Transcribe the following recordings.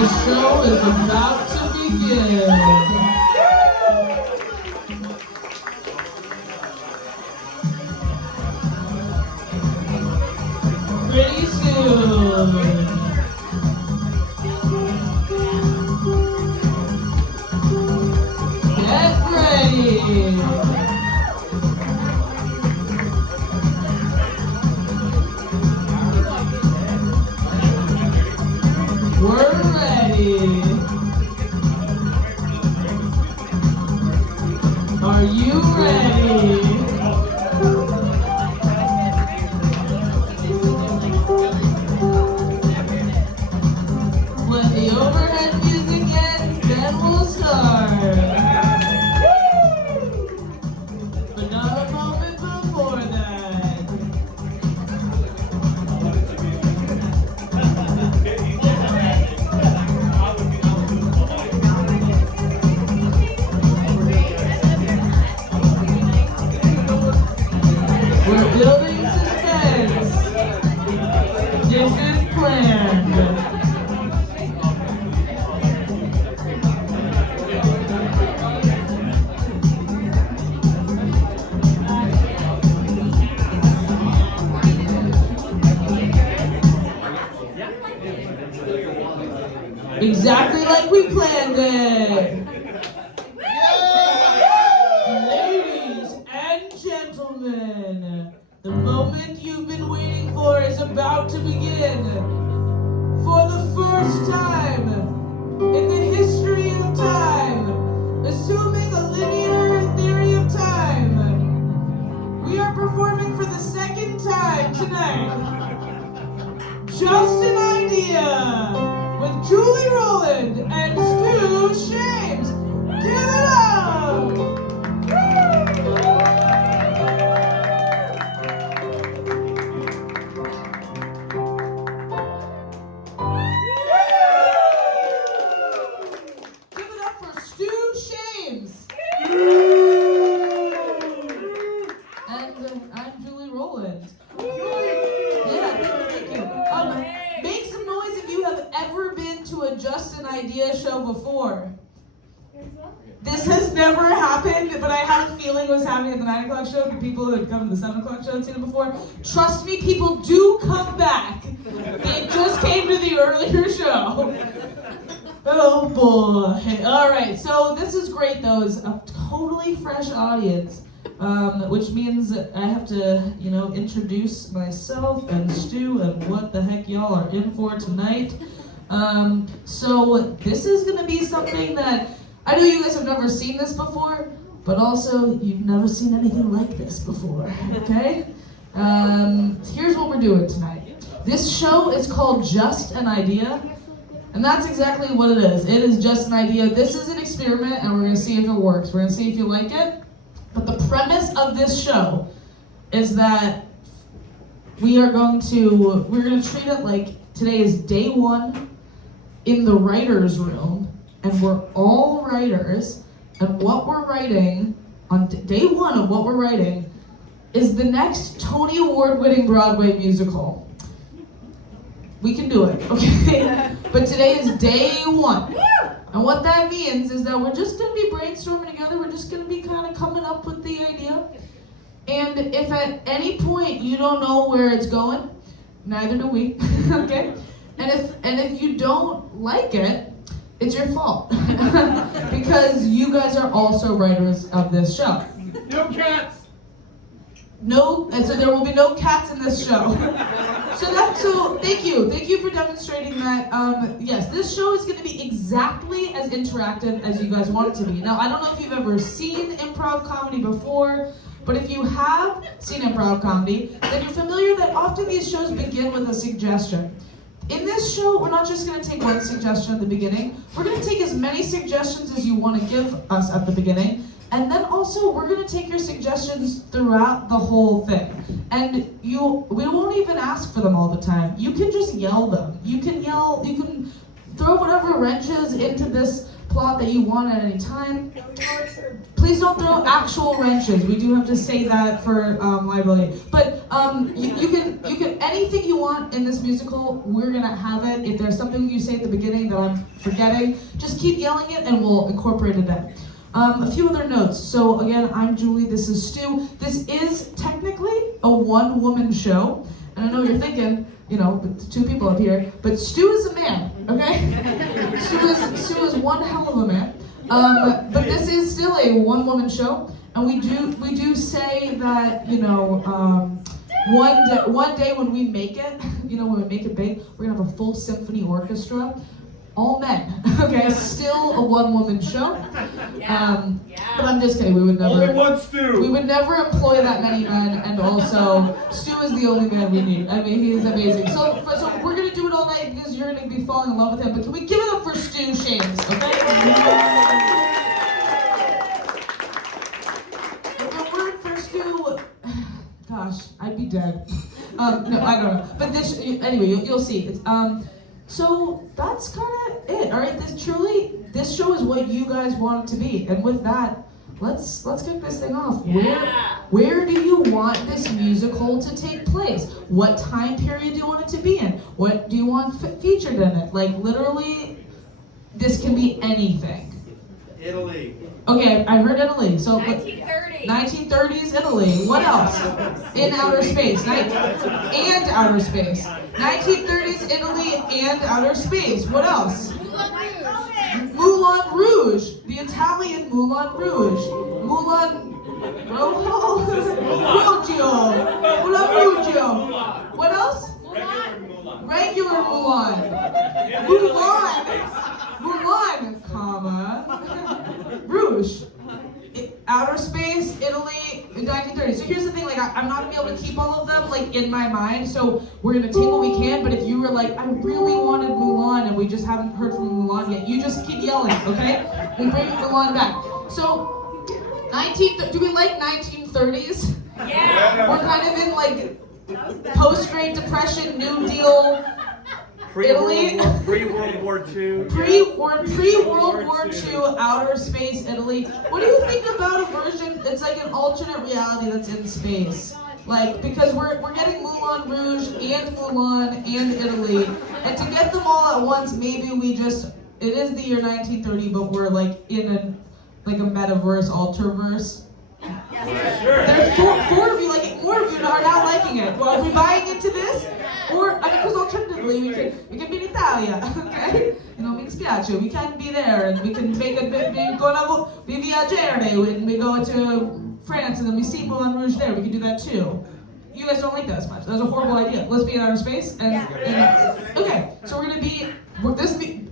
The show is about to begin. Pretty soon. Get ready. We're ready. Are you ready? When the overhead music ends, then we'll start. But not a moment before that. We're building suspense. This is planned. Exactly like we planned it. Ladies and gentlemen, the moment you've been waiting for is about to begin. For the first time in the history of time, assuming a linear theory of time, we are performing for the second time tonight. Just an Idea with Julie Rowland and Stu Shames. Give it up! Give it up for Stu Shames. And I'm Julie Rowland. Yeah, thank you. Make some noise if you have ever been to a Just an Idea show before. This has never happened, but I had a feeling it was happening at the 9 o'clock show. The people who had come to the 7 o'clock show had seen it before. Trust me, people do come back. They just came to the earlier show. Oh boy. All right, so this is great though. It's a totally fresh audience. Which means that I have to, introduce myself and Stu and what the heck y'all are in for tonight. So this is going to be something that I know you guys have never seen this before, but also you've never seen anything like this before, okay? Here's what we're doing tonight. This show is called Just an Idea, and that's exactly what it is. It is just an idea. This is an experiment, and we're going to see if it works. We're going to see if you like it. But the premise of this show is that we're going to treat it like today is day one in the writer's room, and we're all writers, and what we're writing on day one of what we're writing is the next Tony Award-winning Broadway musical. We can do it, okay? But today is day one. And what that means is that we're just going to be brainstorming together. We're just going to be kind of coming up with the idea. And if at any point you don't know where it's going, neither do we, okay? And if you don't like it, it's your fault. Because you guys are also writers of this show. No cats! No, and so there will be no cats in this show. So thank you for demonstrating that. Yes, this show is going to be exactly as interactive as you guys want it to be. Now, I don't know if you've ever seen improv comedy before, but if you have seen improv comedy, then you're familiar that often these shows begin with a suggestion. In this show, we're not just going to take one suggestion at the beginning. We're going to take as many suggestions as you want to give us at the beginning. And then also, we're going to take your suggestions throughout the whole thing. And we won't even ask for them all the time. You can just yell them. You can throw whatever wrenches into this plot that you want at any time. Please don't throw actual wrenches. We do have to say that for liability. But you can anything you want in this musical, we're gonna have it. If there's something you say at the beginning that I'm forgetting, just keep yelling it and we'll incorporate it in. A few other notes. So again, I'm Julie, this is Stu. This is technically a one-woman show. And I know you're thinking, you know, two people up here, but Stu is a man, okay? Stu is one hell of a man. But this is still a one-woman show, and we do say that, you know, one day when we make it, you know, when we make it big, we're gonna have a full symphony orchestra. All men, okay? Still a one-woman show. But I'm just kidding. We would never. Only one Stu. We would never employ that many men, and also Stu is the only man we need. I mean, he's amazing. So we're gonna do it all night because you're gonna be falling in love with him. But can we give it up for Stu Shames, okay? If it weren't for Stu, gosh, I'd be dead. No, I don't know. But this, anyway, you'll see. It's So that's kind of it. All right, this show is what you guys want it to be. And with that, let's kick this thing off. Yeah. Where do you want this musical to take place? What time period do you want it to be in? What do you want featured in it? Like literally, this can be anything. Italy. Okay, I heard Italy. So 1930s. 1930s Italy. What else? In outer space. And outer space. 1930s Italy and outer space. What else? Moulin Rouge. The Italian Moulin Rouge. Moulin Rojo. Rugio. What else? Regular Mulan. Mulan, comma, Rouge. Outer space, Italy, 1930s. So here's the thing, like I'm not gonna be able to keep all of them like in my mind, so we're gonna take what we can, but if you were like, I really wanted Mulan and we just haven't heard from Mulan yet, you just keep yelling, okay? We'll bring Mulan back. So, do we like 1930s? Yeah. We're kind of in like post-Great Depression, New Deal, Italy. Pre-World War II. Pre-World War II, outer space Italy. What do you think about a version that's like an alternate reality that's in space? Like, because we're getting Moulin Rouge and Mulan and Italy, and to get them all at once, maybe we just, it is the year 1930, but we're like in a metaverse, alterverse. Sure. There's four of you like it, more of you are not liking it. Well, are we buying into this? Or, I mean, because alternatively, we can be in Italia, okay? You know, mi dispiace, we can be there, and we can make we viaggiare, and we go to France, and then we see Moulin Rouge there. We can do that too. You guys don't like that as much. That's a horrible idea. Let's be in outer space, and okay, so we're gonna be,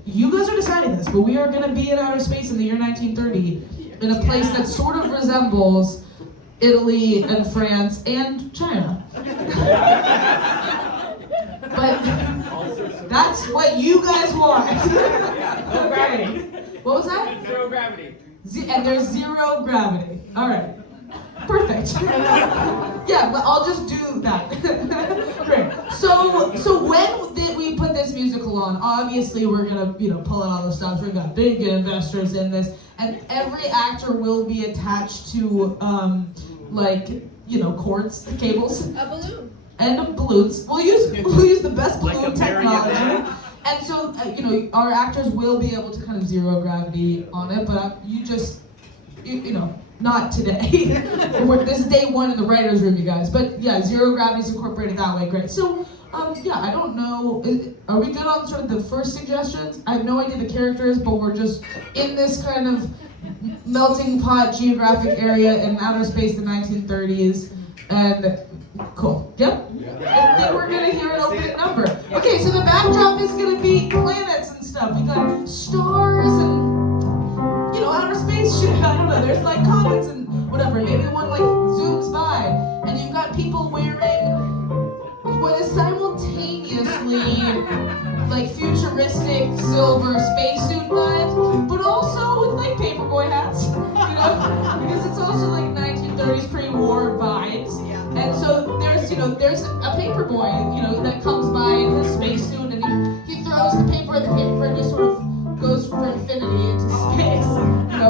you guys are deciding this, but we are gonna be in outer space in the year 1930, in a place that sort of resembles Italy and France and China. But that's what you guys want. Okay. What was that? Zero gravity. And there's zero gravity. All right. Perfect. Yeah, but I'll just do that. Great. So when did we put this musical on? Obviously, we're gonna pull out all the stops. We've got big investors in this, and every actor will be attached to cords, cables. A balloon. And balloons. We'll use the best balloon Like a technology. marionette. And so our actors will be able to kind of zero gravity on it, but not today. This is day one in the writer's room, you guys. But yeah, zero gravity is incorporated that way. Great. So I don't know. Are we good on sort of the first suggestions? I have no idea the characters, but we're just in this kind of melting pot geographic area in outer space, the 1930s, and cool. Yep. I think we're gonna hear an opening number. Okay, so the backdrop is gonna be planets and stuff. We got stars and outer space shit. I don't know. There's like comets and whatever. Maybe one like zooms by, and you've got people wearing what is simultaneously like futuristic silver spacesuit vibes, but also with like paperboy hats. Because it's also like 1930s pre-war vibes. And so there's a paperboy, that comes by in his spacesuit, and he throws the paper, and the paper just sort of goes from infinity into space.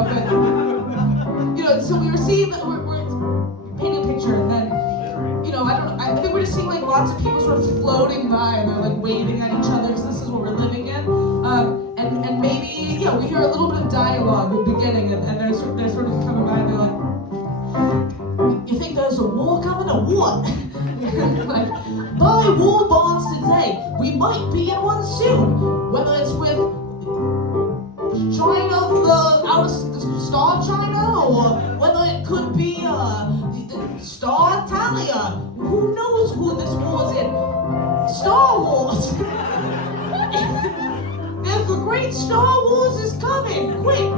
but so we were seeing that we're painting a picture, and then I think we're just seeing like lots of people sort of floating by, and they're like waving at each other because this is what we're living in. And maybe we hear a little bit of dialogue at the beginning, and they're sort of coming by, and they're like, "You think there's a war coming or what?" Like, buy war bonds today. We might be in one soon. Whether it's with China, the Star China, or whether it could be Star Italia. Who knows who this war's in? Star Wars. The great Star Wars is coming. Quick,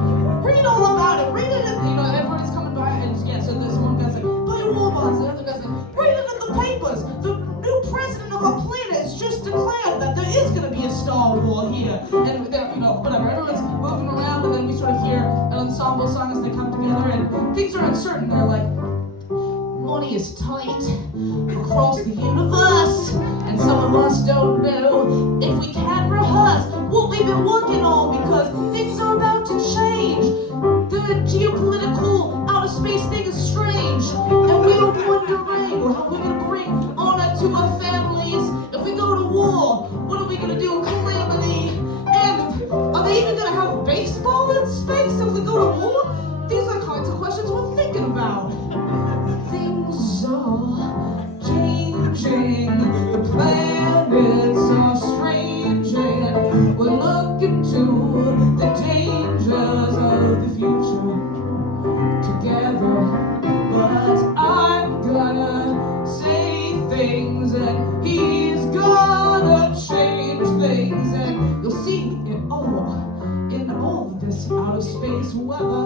read all about it. Read it in, everybody's coming by, and so this one guy's like, buy war bonds. The other guy's like, read it in the papers. The new president of our planet has just declared that there is going to be a Star War here. And whatever, everyone's moving around, and then we sort of hear an ensemble song as they come together, and things are uncertain. They're like, money is tight across the universe, and some of us don't know if we can rehearse what we've been working on because things are about to change. The geopolitical outer space thing is strange, and we are wondering how we're going to bring honor to our families if we go to war. What are we going to do in calamity? And are they even going to have baseball in space if we go to war? These are the kinds of questions we're thinking about. Things are changing, the planets are strange, and we're looking to the dangers of the future together. But I'm gonna say things, and he's gonna change things, and you'll see in all of this outer space weather.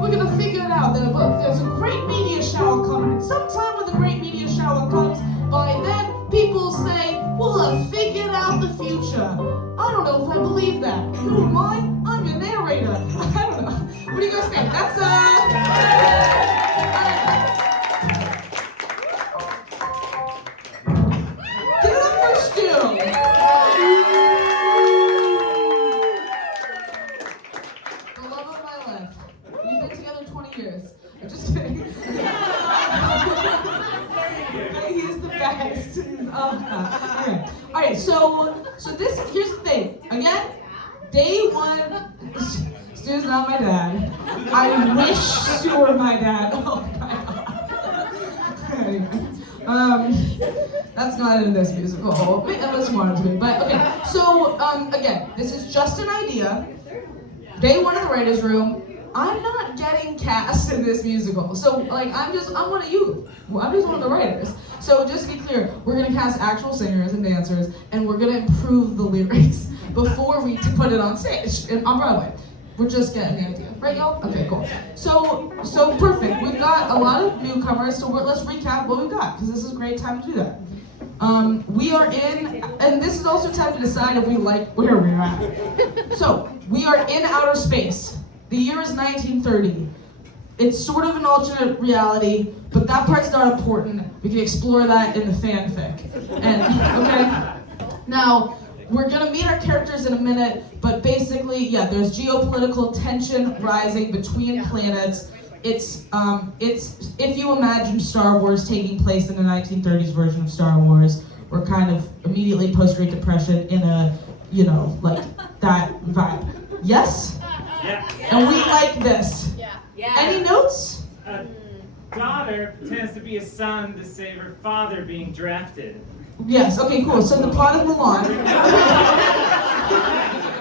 We're gonna figure it out. There's a great meteor shower coming, and sometime when the great meteor shower comes, by then people say, we'll have figured out the future. I don't know if I believe that. Who am I? I'm your narrator. I don't know. What do you guys think? That's Give it up for Stu. The love of my life. We've been together 20 years. I'm just kidding. He's the best. Okay, so here's the thing. Again, day one, Stu's not my dad. I wish Stu were my dad. Oh my god. That's not in this musical, unless you wanted to be. But okay, so again, this is just an idea. Day one in the writer's room. I'm not getting cast in this musical. So I'm one of you. I'm just one of the writers. So just to be clear, we're gonna cast actual singers and dancers, and we're gonna improve the lyrics before we put it on stage on Broadway. We're just getting the idea, right, y'all? Okay, cool. So perfect. We've got a lot of newcomers. So let's recap what we've got, because this is a great time to do that. We are in, and this is also time to decide if we like where we're at. So we are in outer space. The year is 1930. It's sort of an alternate reality, but that part's not important. We can explore that in the fanfic. Okay? Now, we're gonna meet our characters in a minute, but basically, there's geopolitical tension rising between planets. It's if you imagine Star Wars taking place in the 1930s version of Star Wars, we're kind of immediately post-Great Depression in a, like that vibe. Yes? Yeah. And we like this. Yeah. Any notes? A daughter pretends to be a son to save her father being drafted. Yes, okay, cool. So the plot of Mulan.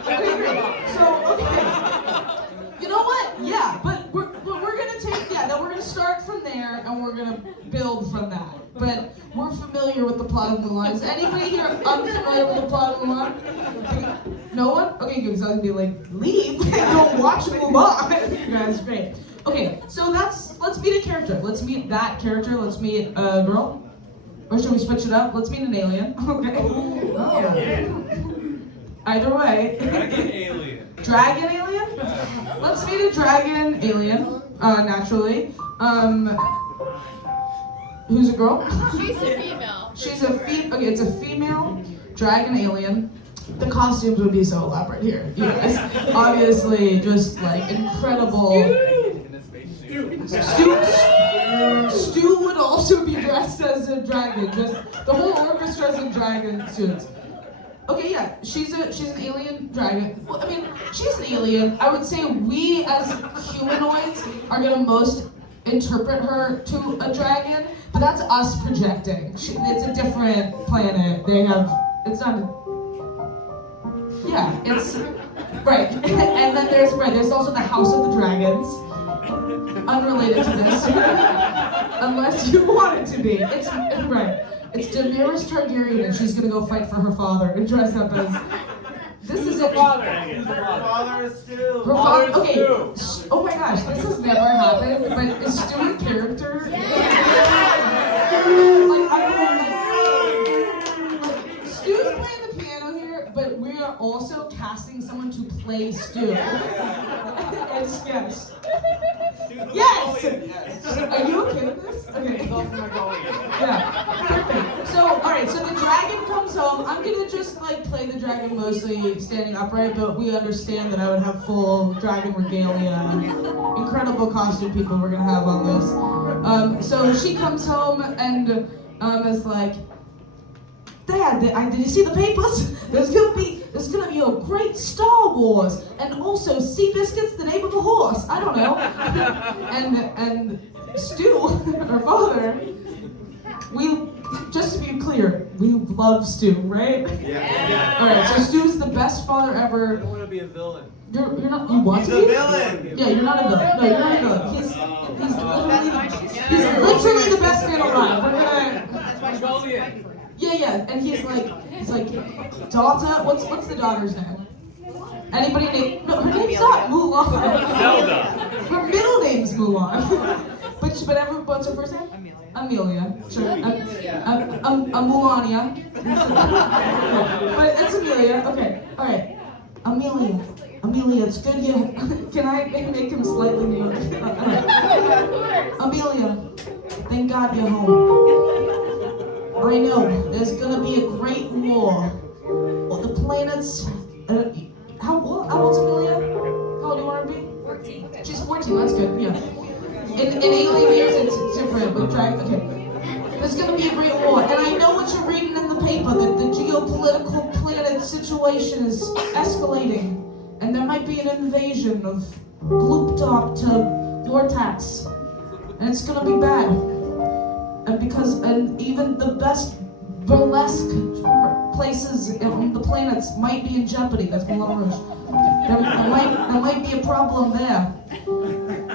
Okay, great. So, okay. You know what? Yeah, but we're gonna take, then we're gonna start from there and we're gonna build from that. But we're familiar with the plot of Mulan. Is anybody here unfamiliar with the plot of Mulan? No one? Okay, good, because I was gonna be like, leave and go watch Mulan. You guys, great. Okay, so let's meet a character. Let's meet that character. Let's meet a girl. Or should we switch it up? Let's meet an alien. Okay. Oh. Yeah. Either way. Dragon alien. Dragon alien? Let's meet a dragon alien, naturally. Who's a girl? She's a female. She's a female. Okay, it's a female dragon alien. The costumes would be so elaborate here. You guys, obviously, just like incredible. Stu would also be dressed as a dragon. Just the whole orchestra's in dragon suits. Okay, yeah, she's an alien dragon. Well, I mean, she's an alien. I would say we as humanoids are gonna most interpret her to a dragon, but that's us projecting. It's a different planet. It's not. Yeah, it's right. And then there's also the House of the Dragons, unrelated to this, unless you want it to be. It's right. It's Daenerys Targaryen, and she's gonna go fight for her father and dress up as. This is it. Her father is Stu. Her father. Okay. Oh my gosh, this has never happened. But is Stu a character? Like, I don't know. Like, Stu's playing the piano here, but we are also casting someone to play Stu. It's yes. Yes! Are you okay with this? Okay. Yeah. Perfect. So, alright, so the dragon comes home. I'm gonna just like play the dragon mostly standing upright, but we understand that I would have full dragon regalia. Incredible costume people we're gonna have on this. So she comes home and is like, Dad, did you see the papers? There's gonna be a great Star Wars, and also Seabiscuit's the name of a horse. I don't know. and Stu, her father, just to be clear, we love Stu, right? Yeah. All right. So Stu's the best father ever. I don't want to be a villain. You're not. You want He's to be? a villain. Yeah, you're not a villain. No, you're not a villain. He's literally the best man alive. We're gonna. Yeah, and he's like, daughter. What's the daughter's name? Anybody name? No, her name's not Mulan. Zelda. Her middle name's Mulan. What's her first name? Amelia. Sure. Mulania. But it's Amelia. Okay. All right. Amelia, it's good you. Can I make him slightly new? Amelia, thank God you're home. I know, there's gonna be a great war. Well, the planets. How old's Amelia? How old do you want her to be? 14. She's 14, that's good, yeah. In alien years, it's different, but okay. There's gonna be a great war, and I know what you're reading in the paper, that the geopolitical planet situation is escalating, and there might be an invasion of Gloopdop to Vortex, and it's gonna be bad. And even the best burlesque places on the planets might be in jeopardy. That's moulin rouge. There might be a problem there,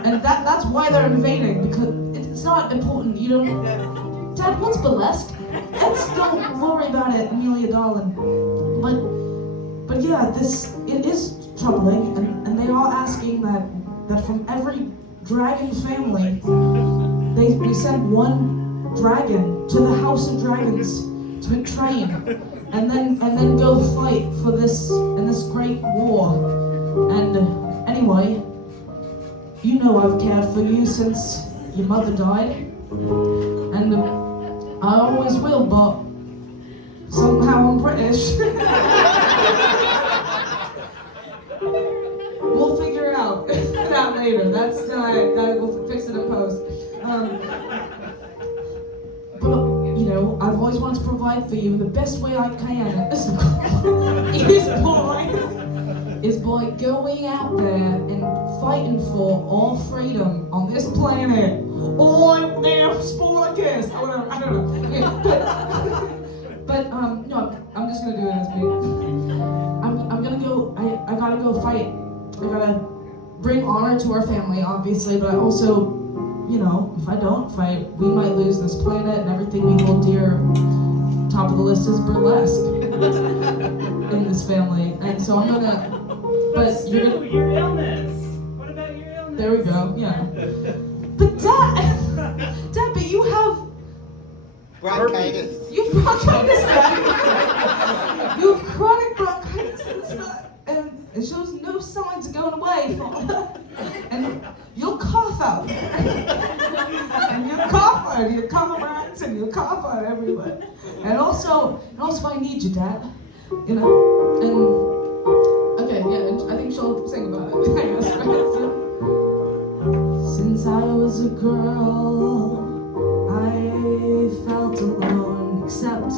and that's why they're invading, because it's not important. You don't. Dad, what's burlesque? Don't worry about it, Amelia darling. But yeah, it is troubling, and they are asking that from every dragon family, we send one dragon to the House of Dragons to train, and then go fight in this great war. And anyway, you know I've cared for you since your mother died, and I always will. But somehow I'm British. We'll figure out that later. We'll fix it in post. But, I've always wanted to provide for you in the best way I can. is by going out there and fighting for all freedom on this planet. Or Sporticus! Or whatever, I don't know. Okay, but no, I'm just gonna do it as me. I'm gonna go, I gotta go fight. I gotta bring honor to our family, obviously, but I also, if I don't fight, we might lose this planet and everything we hold dear. Top of the list is burlesque in this family, and so I'm gonna. But your illness. What about your illness? There we go. Yeah. But Dad, but you have bronchitis. You have bronchitis. You have chronic bronchitis, and it shows no signs of going away. And you'll cough out there. And you'll cough out, you'll cough around, and you'll cough out everywhere. And also I need you, Dad. You know? And, okay, yeah, and I think she'll sing about it, I guess, right? So, since I was a girl, I felt alone, except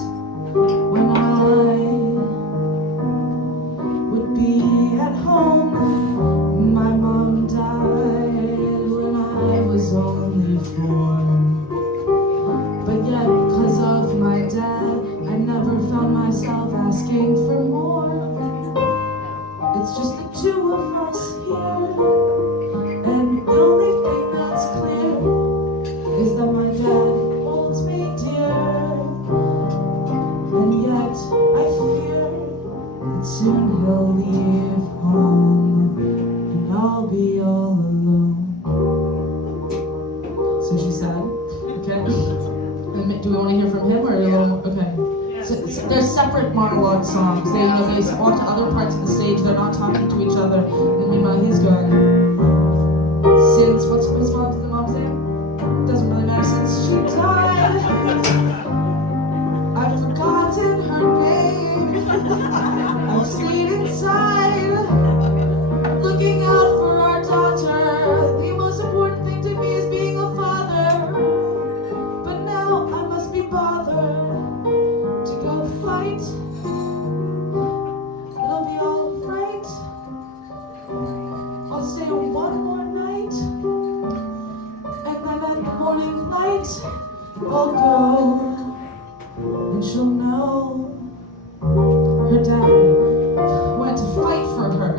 when I would be at home. My mom died when I was only 4. But yet, because of my dad, I never found myself asking for more. It's just the two of us here, and the only thing that's clear is that my dad holds me dear. And yet, I fear that soon he'll leave home, and I'll be all alone. So she said, okay. And do we want to hear from him or okay? So, they're separate monologue songs. They walk to other parts of the stage. They're not talking to each other. And meanwhile, he's going. Since what's the mom's name? Doesn't really matter. Since she died, I've forgotten her name. I've stayed inside, looking out for our daughter. The most important thing to me is being a father. But now I must be bothered to go fight. It'll be all right. I'll stay one more night, and then at the morning light, I'll go, and she'll know her dad went to fight for her.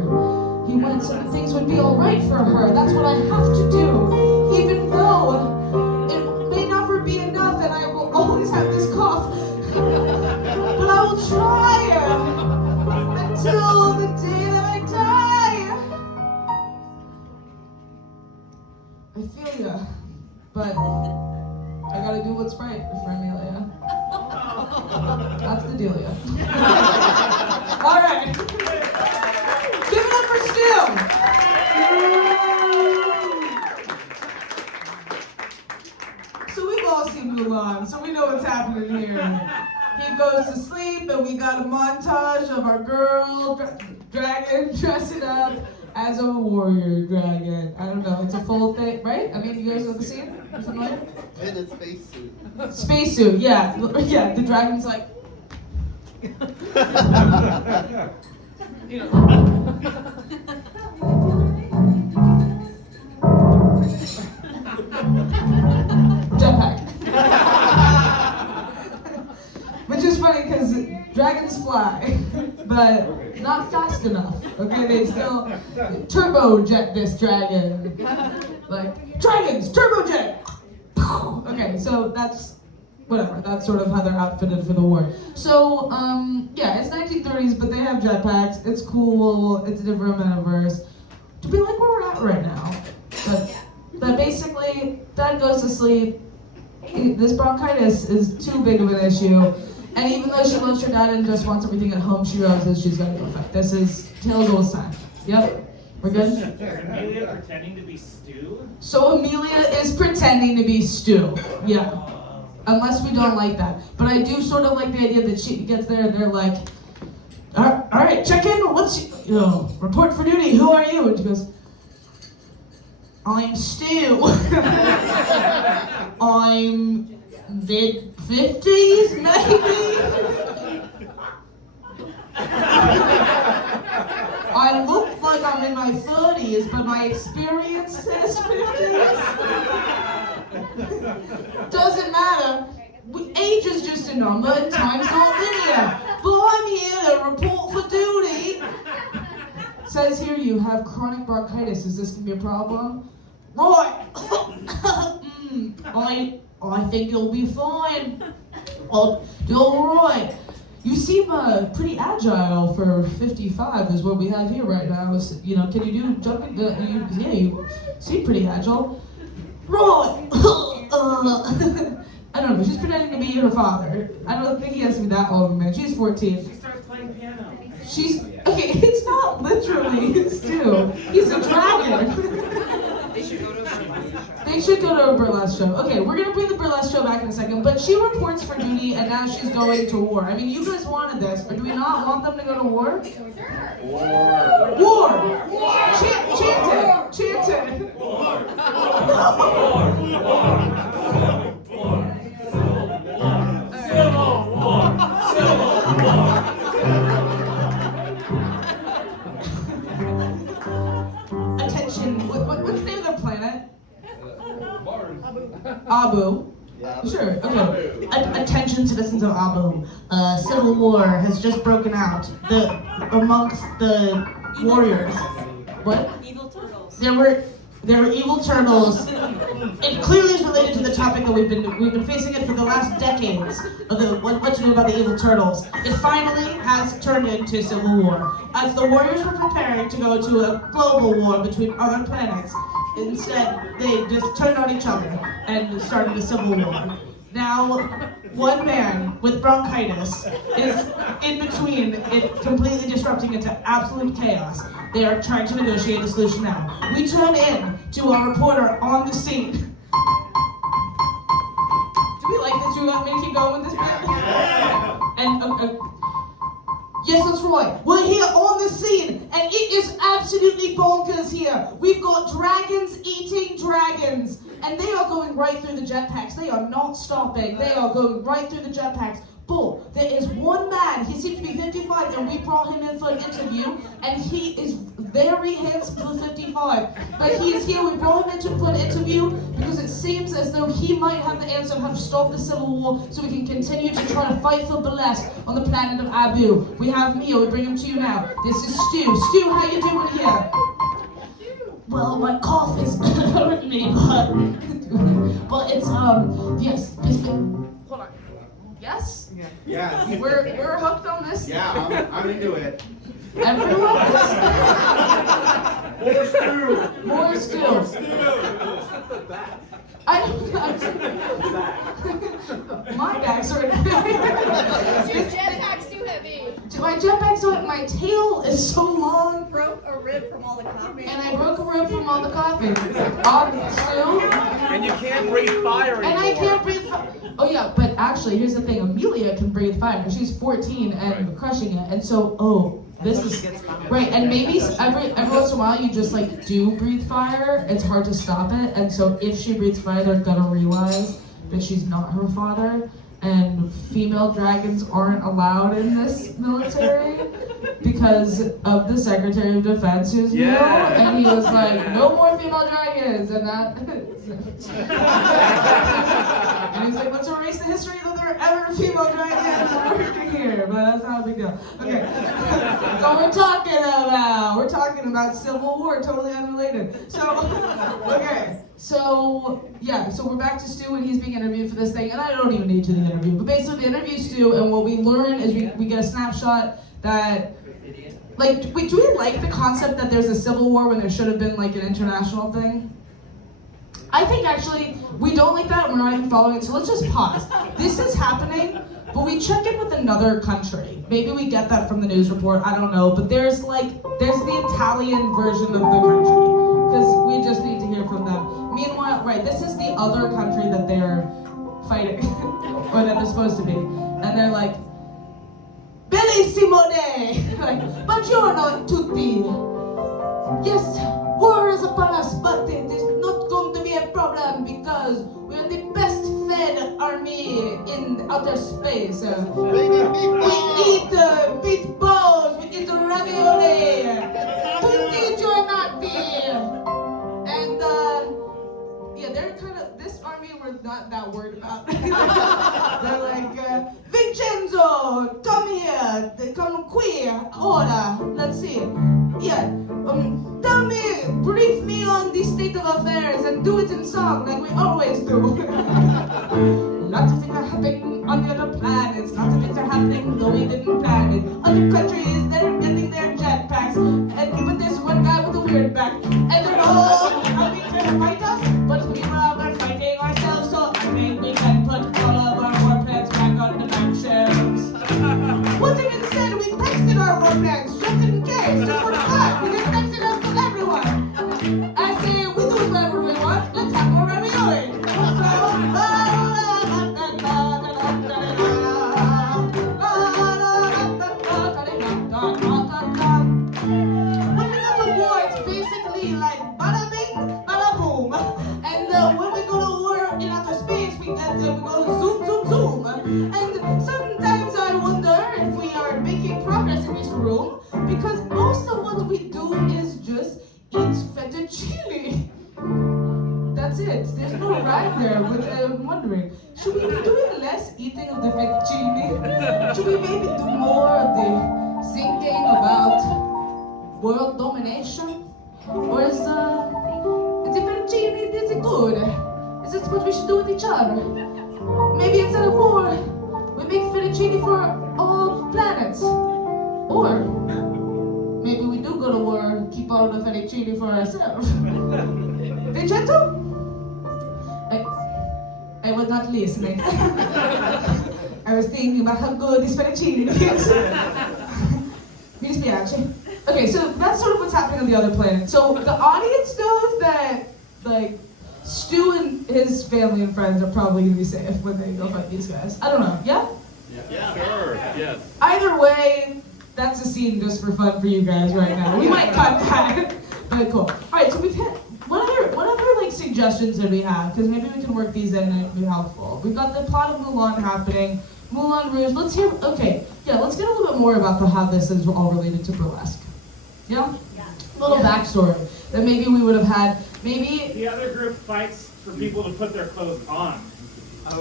He went so that things would be all right for her. That's what I have to do, even though it may never be enough, and I will always have this cough. But I will try until the day that I die. I feel ya, but I gotta do what's right for Amelia. That's the dealio. All right. Give it up for Stu. So we've all seen Mulan, so we know what's happening here. He goes to sleep, and we got a montage of our girl dragon dressing up as a warrior dragon. I don't know, it's a full thing, right? I mean, you guys know the scene? Are you familiar? In a spacesuit. Spacesuit, yeah. Yeah, the dragon's like... Jetpack. Which is funny because dragons fly, but not fast enough. Okay, they still turbo jet this dragon. Like, dragons, turbo jet! Okay, so that's whatever. That's sort of how they're outfitted for the war. So, yeah, it's 1930s, but they have jetpacks. It's cool. It's a different metaverse. Do we like where we're at right now? That basically, dad goes to sleep. This bronchitis is too big of an issue. And even though she loves her dad and just wants everything at home, she realizes she's got to go fight. This is Tales of Old Time. Yep. We're good? Is Amelia pretending to be Stu? So Amelia is pretending to be Stu. Yeah. Unless we don't like that. But I do sort of like the idea that she gets there and they're like, all right, check in. Report for duty. Who are you? And she goes, I'm Stu. I'm mid-50s, maybe? I look like I'm in my 30s, but my experience says 50s. Doesn't matter. Age is just a number and time's not linear. But I'm here to report for duty. Says here you have chronic bronchitis. Is this going to be a problem? Right. I think you'll be fine. I'll do all right. You seem pretty agile for 55 is what we have here right now. Can you do jumping? You seem pretty agile. Right. I don't know. She's pretending to be her father. I don't think he has to be that old, man. She's 14. She starts playing piano. Okay, it's not literally Stu. He's a dragon. They should go to a We should go to a burlesque show. Okay, we're gonna bring the burlesque show back in a second, but she reports for duty and now she's going to war. I mean, you guys wanted this, but do we not want them to go to war? War! Chant it! Chant it! Attention, what's the name of the planet? Abu. Yeah. Sure, okay. Attention, citizens of Abu. Civil war has just broken out amongst the warriors. What? Evil turtles. There were evil turtles. It clearly is related to the topic that we've been facing it for the last decades of what to do about the evil turtles. It finally has turned into civil war. As the warriors were preparing to go to a global war between other planets, instead they just turned on each other and started a civil war. Now, one man with bronchitis is in between it completely disrupting into absolute chaos. They are trying to negotiate a solution now. We tune in to our reporter on the scene. Do we like this? Do we want me to keep going with this? And yes, that's right. We're here on the scene, and it is absolutely bonkers here. We've got dragons eating dragons, and they are going right through the jetpacks. They are not stopping. They are going right through the jetpacks. But there is one man, he seems to be 55, and we brought him in for an interview, and he is very handsome for 55. But he is here, we brought him in for an interview because it seems as though he might have the answer on how to stop the civil war so we can continue to try to fight for burlesque on the planet of Abu. We have Mio, we bring him to you now. This is Stu. Stu, how you doing here? Well, my cough is hurting me, but it's, yes, it's been, hold on. Yes? Yeah. We're hooked on this? Yeah, I'm into it. Everyone More stew. More stew. I don't my bags are Your jetpack's too heavy. my jetpack's so my tail is so long. Broke a rib from all the coffee. And I broke a rib from all the coffee. Stew. And you can't breathe fire anymore. And I can't breathe fire. Oh yeah, but actually here's the thing, Amelia can breathe fire. She's 14 and crushing it. And so, this is right, and maybe every once in a while you just like do breathe fire. It's hard to stop it, and so if she breathes fire, they're gonna realize that she's not her father. And female dragons aren't allowed in this military because of the Secretary of Defense who's new, and he was like, no more female dragons, and that. And he's like, let's erase the history that there were ever female dragons working here, but that's not a big deal. Okay, that's all we're talking about. We're talking about Civil War, totally unrelated. So, okay. So we're back to Stu and he's being interviewed for this thing, and I don't even need to do the interview, but basically the interview Stu, and what we learn is we get a snapshot that, like, do we like the concept that there's a civil war when there should have been like an international thing? I think actually we don't like that and we're not even following it, so let's just pause. This is happening, but we check in with another country. Maybe we get that from the news report, I don't know, but there's the Italian version of the country, because we just need to hear from them. Meanwhile, right, this is the other country that they're fighting, or that they're supposed to be, and they're like, Bellissimo day! Like, buongiorno tutti! Yes, war is upon us, but it is not going to be a problem because we are the best fed army in outer space. We eat meatballs, we eat ravioli, tutti giornati! And they're kind of, this army we're not that worried about. They're like, Vincenzo, come here, come qui, ora, let's see. Yeah, tell me, brief me on the state of affairs and do it in song like we always do. Lots of things are happening on the other planets, lots of things are happening though we didn't plan it. Other countries, they're getting their jetpacks, but there's one guy with a weird back, and they're all coming to fight us, but meanwhile we're fighting ourselves, so I think we can put all of our war plans back on the back shelves. What if instead we texted our war plans, just in case, just for fun, we just texted them to everyone. I say, we do whatever we want, let's have more ravioli. rhyme there, which I'm wondering, should we be doing less eating of the fettuccine? Should we maybe do more of the thinking about world domination? Or is the fettuccine, is it good? Is this what we should do with each other? Maybe instead of war, we make fettuccine for all planets. Or maybe we do go to war, keep all the fettuccine for ourselves. Vincenzo? I was not listening. I was thinking about how good this fettuccine is. Mi dispiace. Okay, so that's sort of what's happening on the other planet. So the audience knows that, like, Stu and his family and friends are probably gonna be safe when they go fight these guys. I don't know, yeah? Yeah. Sure, yes. Either way, that's a scene just for fun for you guys right now. We might cut that, but cool. All right, so we've hit. What other like suggestions did we have? Because maybe we can work these in and be helpful. We've got the plot of Mulan happening. Moulin Rouge. Let's hear. Okay, yeah. Let's get a little bit more about how this is all related to burlesque. Yeah. A little backstory that maybe we would have had. Maybe. The other group fights for people to put their clothes on.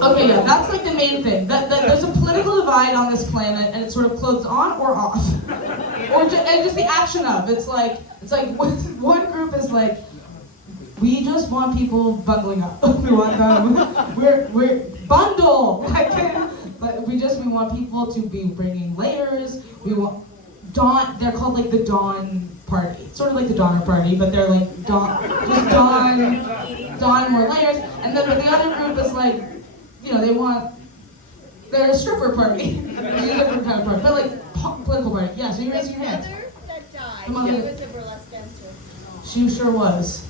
Okay, yeah, that's like the main thing. That there's a political divide on this planet, and it's sort of clothes on or off, and just the action of. It's like one group is like, we just want people buckling up. We want them. We're bundle. But we want people to be bringing layers. We want dawn. They're called like the dawn party, sort of like the Donner Party, but they're like dawn more layers. And then the other group is like, you know, they're a stripper party. It's a different kind of party, but like political party. Yeah. So you're raising your hand. The mother that died, The mother- she was a burlesque dancer. She sure was.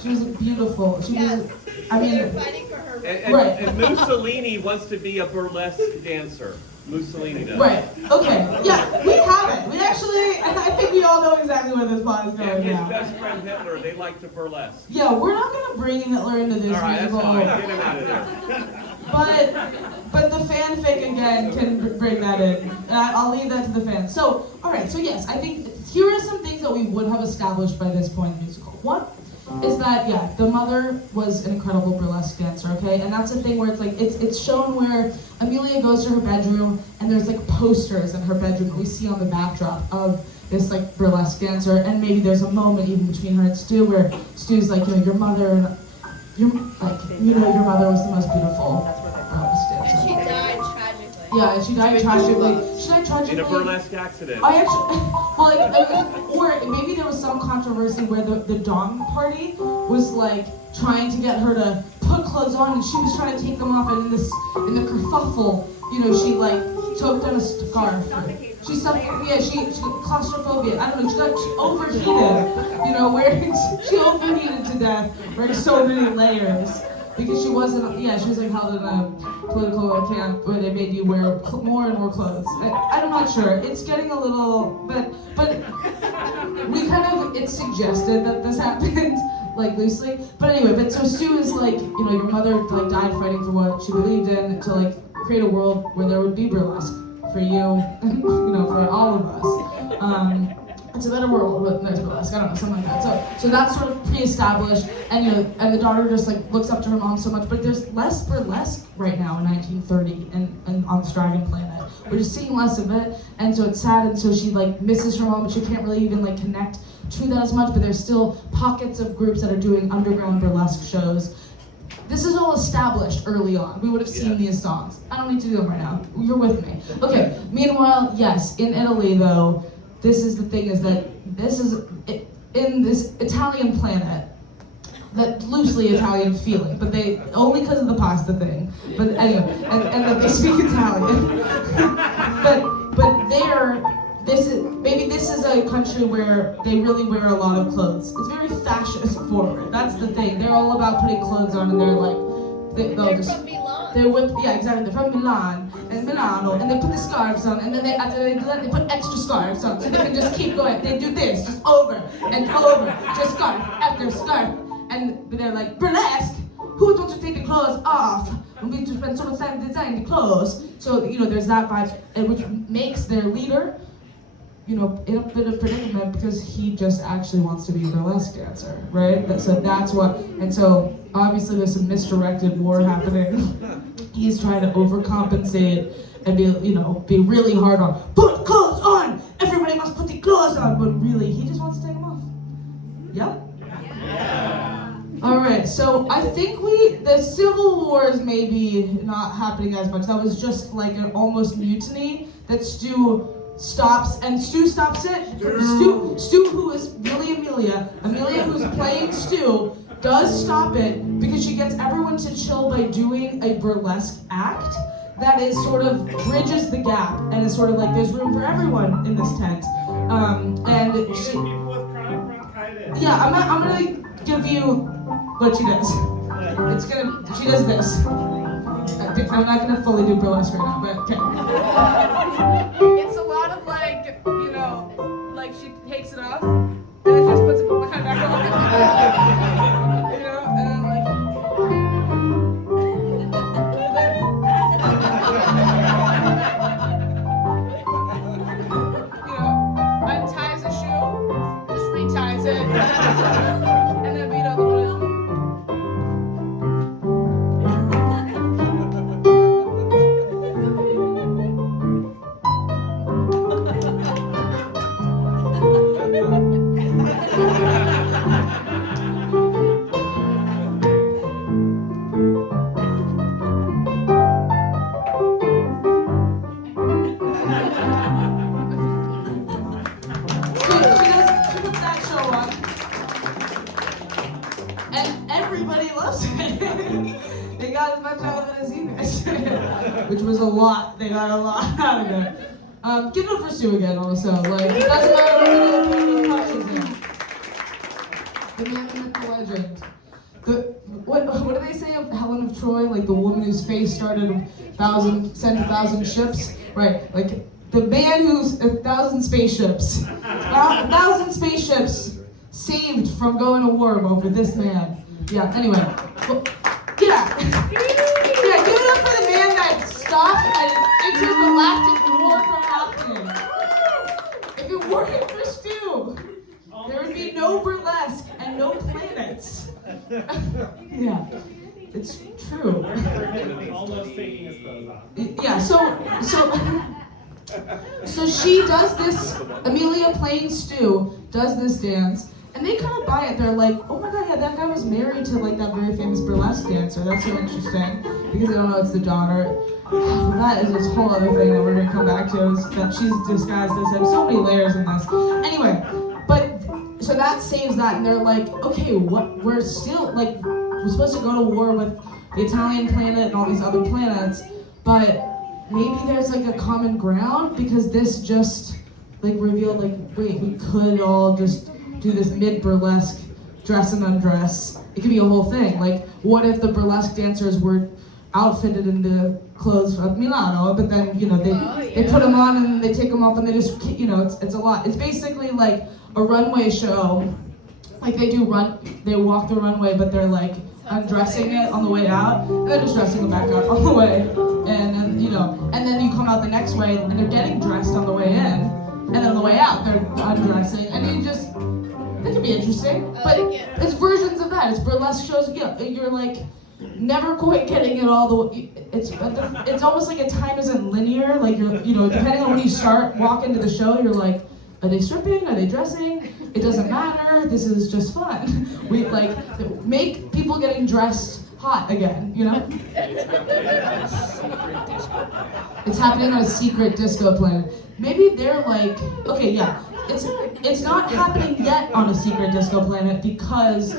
She was beautiful. She Yes. was. I They're mean, fighting for her. Right. And Mussolini wants to be a burlesque dancer. Mussolini does. right. Okay. Yeah, we have it. We actually. I think we all know exactly where this plot is And going his now. best friend Hitler, they like to burlesque. Yeah, we're not gonna bring Hitler into this All right, that's musical. fine. Get him out of there. But the fanfic again can bring that in. And I'll leave that to the fans. So, all right. So yes, I think here are some things that we would have established by this point in the musical. One is that the mother was an incredible burlesque dancer. Okay, and that's the thing where it's like it's shown where Amelia goes to her bedroom and there's like posters in her bedroom that we see on the backdrop of this like burlesque dancer, and maybe there's a moment even between her and Stu where Stu's like, you know, your mother your mother was the most beautiful burlesque dancer. And she died tragically. Yeah, and she died tragically. She died tragically. In a burlesque accident. I actually, or maybe there was some controversy where the Dawn Party was like trying to get her to put clothes on, and she was trying to take them off, and in the kerfuffle, you know, she like choked on a scarf. She claustrophobia. I don't know. She overheated. You know, she overheated to death, wearing so many layers. Because she was like held in a political camp where they made you wear more and more clothes. I'm not sure. It's getting a little, but we it's suggested that this happened, like loosely. But anyway, so Stu is like, you know, your mother like died fighting for what she believed in to like create a world where there would be burlesque for you, you know, for all of us. It's a better world with there's burlesque. I don't know, something like that. So that's sort of pre-established, and you know, and the daughter just like looks up to her mom so much. But there's less burlesque right now in 1930 and on this dragon planet. We're just seeing less of it, and so it's sad. And so she like misses her mom, but she can't really even like connect to that as much. But there's still pockets of groups that are doing underground burlesque shows. This is all established early on. We would have seen these songs. I don't need to do them right now. You're with me. Okay. Meanwhile, yes, in Italy though. This is the thing, is that this is in this Italian planet, that loosely Italian feeling, but they only because of the pasta thing. But anyway, and that they speak Italian. but this is a country where they really wear a lot of clothes. It's very fascist forward. That's the thing. They're all about putting clothes on, and they're like they're from Milan. Exactly. They're from Milan and Milano, and they put the scarves on, and then after they do that, they put extra scarves on, so they can just keep going. They do this, just over and over, just scarf after scarf, and they're like, burlesque. Who don't you take the clothes off? We need to spend so much time designing the clothes. So you know, there's that vibe, which makes their leader, in a bit of predicament because he just actually wants to be a burlesque dancer, right? So that's what, and so obviously there's some misdirected war happening. He's trying to overcompensate and be really hard on, put clothes on! Everybody must put the clothes on! But really, he just wants to take them off. Yep? Yeah. Alright, so I think the Civil War is maybe not happening as much. That was just like an almost mutiny that Stu stops it. Stu, who is really Amelia who's playing Stu, does stop it because she gets everyone to chill by doing a burlesque act that is sort of bridges the gap and is sort of like there's room for everyone in this tent. And Even she, people with chronic bronchitis. yeah, I'm gonna give you what she does. She does this. I'm not gonna fully do burlesque right now, but okay. It's a lot of like, like she takes it off and then she just puts it back on. And then like. Unties a shoe, just reties it, and then the They got as much out of it as you guys did, which was a lot. They got a lot out of it. Give it up for Stu again, also. Like, it doesn't matter what the man, the myth, the legend. What do they say of Helen of Troy? Like the woman whose face started sent 1,000 ships, right? Like the man who's 1,000 spaceships, 1,000 spaceships saved from going to war over this man. Yeah. Anyway. Well, yeah, give it up for the man that stopped an intergalactic war from happening. If it weren't for Stu, there would be no burlesque and no planets. Yeah, it's true. Almost taking his clothes off. Yeah, so she does this, Amelia playing Stu, does this dance. And they kind of buy it. They're like, oh my god, yeah, that guy was married to like that very famous burlesque dancer. That's so interesting. Because they don't know it's the daughter. That is this whole other thing that we're going to come back to, is that she's disguised as him. So many layers in this. Anyway, so that saves that. And they're like, okay, we're still, like, we're supposed to go to war with the Italian planet and all these other planets. But maybe there's like a common ground, because this just like revealed like, wait, we could all just do this mid-burlesque dress and undress. It could be a whole thing. Like, what if the burlesque dancers were outfitted in the clothes of Milano, but then, they put them on and they take them off and they just, it's a lot. It's basically like a runway show. Like they walk the runway, but they're like undressing it on the way out, and they're just dressing it back out on the way. And then, and then you come out the next way and they're getting dressed on the way in, and then on the way out they're undressing, and it could be interesting, but it's versions of that. It's burlesque shows. Yeah, you're like never quite getting it all the way. It's almost like a time isn't linear. Like depending on when you start walk into the show, you're like, are they stripping? Are they dressing? It doesn't matter. This is just fun. We like make people getting dressed hot again. It's happening on a secret disco planet. Maybe they're like, okay, yeah. It's not happening yet on a secret disco planet because,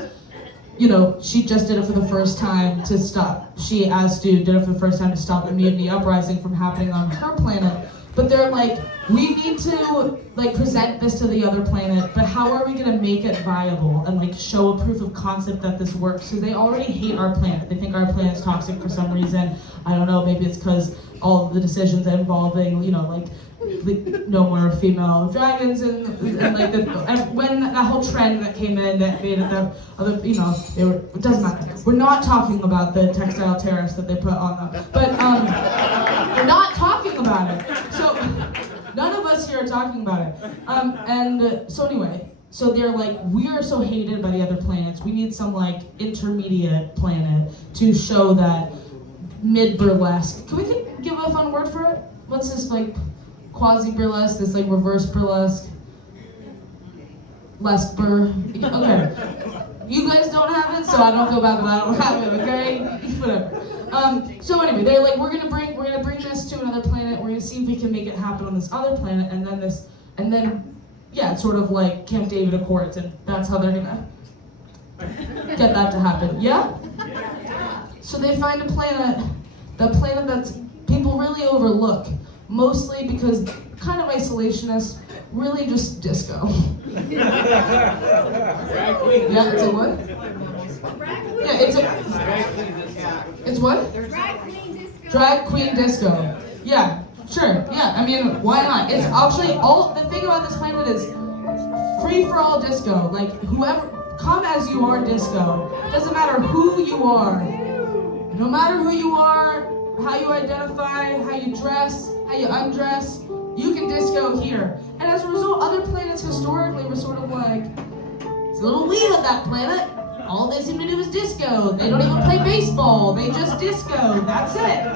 she just did it for the first time to stop. She, as Stu, did it for the first time to stop the mutiny uprising from happening on her planet. But they're like, we need to like present this to the other planet, but how are we gonna make it viable and like show a proof of concept that this works? Because they already hate our planet. They think our planet's toxic for some reason. I don't know, maybe it's because all of the decisions involving, like no more female dragons and like when that whole trend that came in that made it the other, it doesn't matter. We're not talking about the textile tariffs that they put on them, but we're not talking about it. So none of us here are talking about it. So anyway, so they're like, we are so hated by the other planets. We need some like intermediate planet to show that mid-burlesque. Can we give a fun word for it? What's this like quasi-burlesque, this like reverse burlesque? Lesber. Okay. You guys don't have it, so I don't feel bad that I don't have it, okay? Whatever. So anyway, they're like, we're gonna bring this to another planet, we're gonna see if we can make it happen on this other planet, and then yeah, it's sort of like Camp David Accords, and that's how they're gonna get that to happen. Yeah? So they find a planet that people really overlook, mostly because kind of isolationist, really just disco. Yeah, it's a what? Yeah, it's what? Drag queen disco. Yeah, sure. Yeah, I mean, why not? It's actually the thing about this planet is free for all disco. Like whoever, come as you are disco. Doesn't matter who you are. No matter who you are, how you identify, how you dress, how you undress, you can disco here. And as a result, other planets historically were sort of like, it's a little weird on that planet. All they seem to do is disco. They don't even play baseball. They just disco. That's it.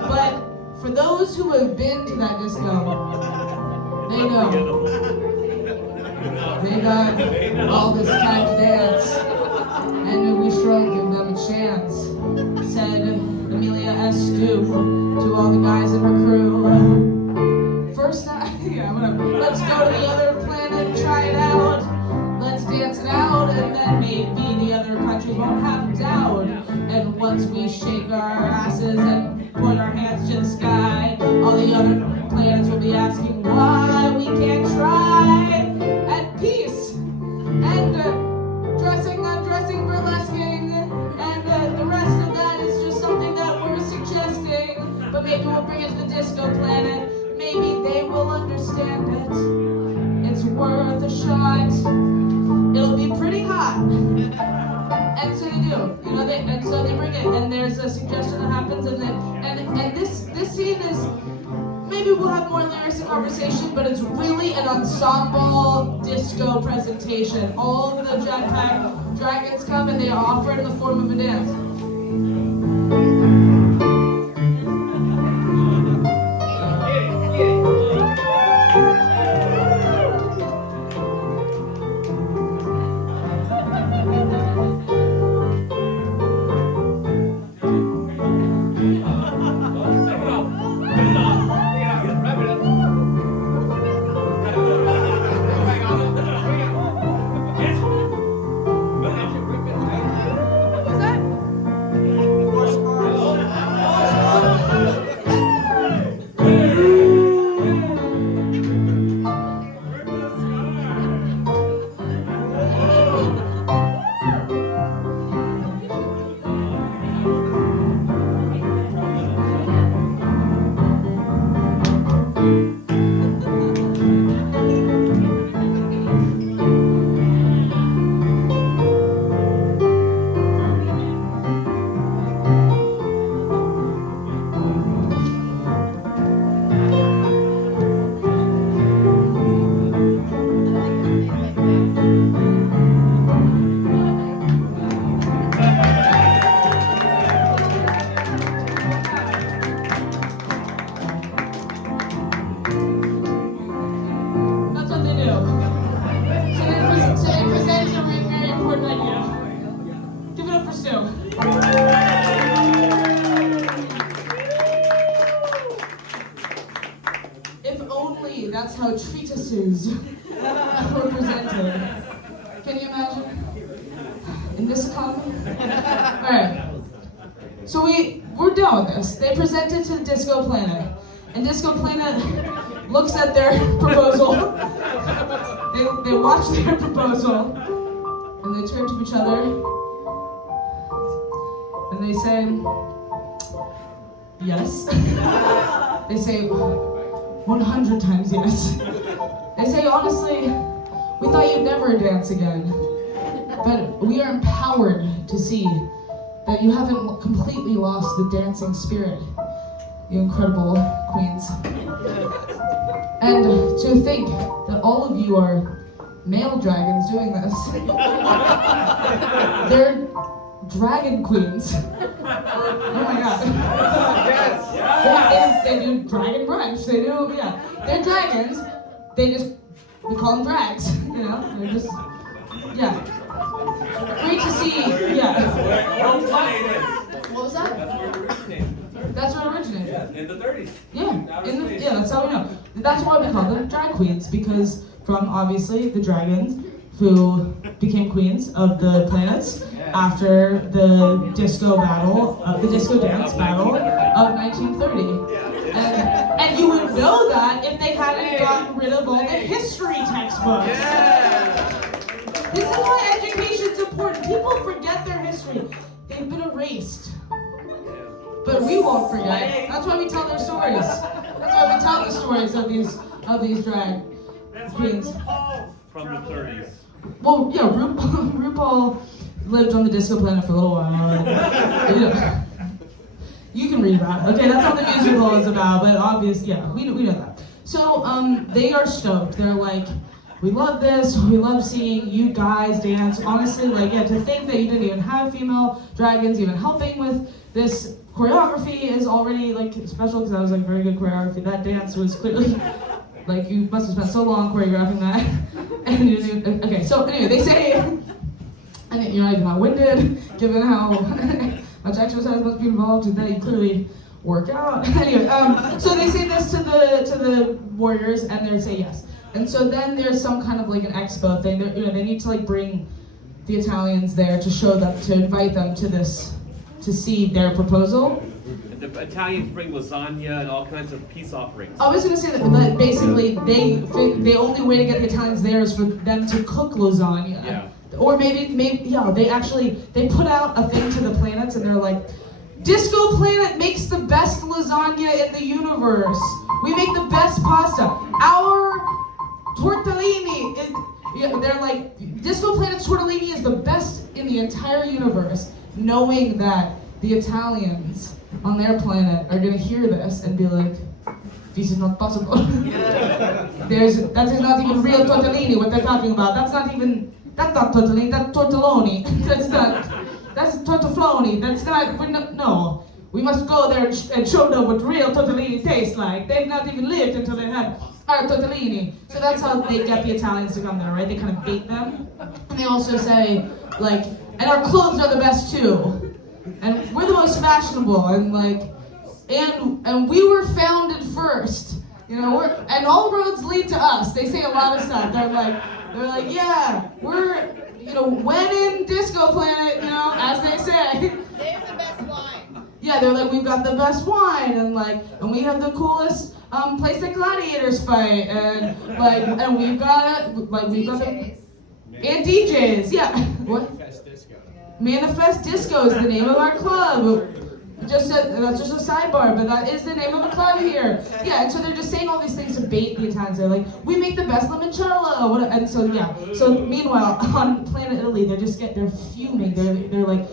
But for those who have been to that disco, they know. They got all this time to dance. And we sure give them a chance, said Amelia S. Stu to all the guys in her crew. First time, yeah, whatever. Let's go to the other planet, try it out. Let's dance it out, and then maybe the other countries won't have doubt. And once we shake our asses and point our hands to the sky, all the other planets will be asking why we can't try at peace. And dressing, undressing, burlesquing, and the rest of that is just something that we're suggesting. But maybe we'll bring it to the disco planet. Maybe they will understand it. It's worth a shot. It'll be pretty hot. And so they do. You know, and so they bring it, and there's a suggestion that happens, and this scene is, maybe we'll have more lyrics and conversation, but it's really an ensemble disco presentation. All of the jetpack dragons come and they offer it in the form of a dance. That's how treatises were presented. Can you imagine? In this economy? Alright. So we're done with this. They present it to the Disco Planet. And Disco Planet looks at their proposal. They watch their proposal. And they turn to each other. And they say, yes. They say, 100 times yes. They say, honestly, we thought you'd never dance again. But we are empowered to see that you haven't completely lost the dancing spirit, you incredible queens. And to think that all of you are male dragons doing this. They're dragon queens. Oh my god. Yes. They do dragon brunch. They do, yeah. They're dragons. We call them drags. You know? They're just, yeah. Great to see, yeah. What was that? That's where it originated. Yeah, in the 30s. Yeah, that's how we know. That's why we call them drag queens, because from obviously the dragons who became queens of the planets after the disco battle, the disco dance battle of 1930. And you would know that if they hadn't gotten rid of all the history textbooks. This is why education's important. People forget their history. They've been erased. But we won't forget. That's why we tell their stories. That's why we tell the stories of these drag queens. From the 30s. Well, yeah, RuPaul lived on the disco planet for a little while. You know, you can read about it. Okay, that's what the musical is about. But obviously, yeah, we know that. So they are stoked. They're like, we love this. We love seeing you guys dance. Honestly, like, yeah, to think that you didn't even have female dragons even helping with this choreography is already like special, because that was like very good choreography. That dance was clearly like you must have spent so long choreographing that. And you didn't even, okay, so anyway, they say, and you're not even that winded, given how much exercise must be involved, and that you clearly work out. Anyway, so they say this to the warriors, and they say yes. And so then there's some kind of like an expo thing. They need to like bring the Italians there to show them, to invite them to this, to see their proposal. The Italians bring lasagna and all kinds of peace offerings. I was gonna say that basically the only way to get the Italians there is for them to cook lasagna. Yeah. Or maybe yeah, they put out a thing to the planets and they're like, Disco Planet makes the best lasagna in the universe. We make the best pasta. Our tortellini, they're like, Disco Planet's tortellini is the best in the entire universe, knowing that the Italians on their planet are gonna hear this and be like, this is not possible. That is not even real tortellini, what they're talking about. That's not tortellini, that's tortelloni. That's tortelloni. No. We must go there and show them what real tortellini tastes like. They've not even lived until they had our tortellini. So that's how they get the Italians to come there, right? They kind of bait them. And they also say, like, and our clothes are the best too. And we're the most fashionable, and like, and we were founded first, you know. And all roads lead to us. They say a lot of stuff. They're like, yeah, we're, you know, when in Disco Planet, you know, as they say. They have the best wine. Yeah, they're like, we've got the best wine, and we have the coolest place that gladiators fight, and we've got DJs. and DJs, yeah. What? Manifest Disco is the name of our club. That's just a sidebar, but that is the name of a club here. Yeah, and so they're just saying all these things to bait the Italians. They're like, we make the best limoncello. And so yeah. So meanwhile, on Planet Italy, they're fuming. They're like,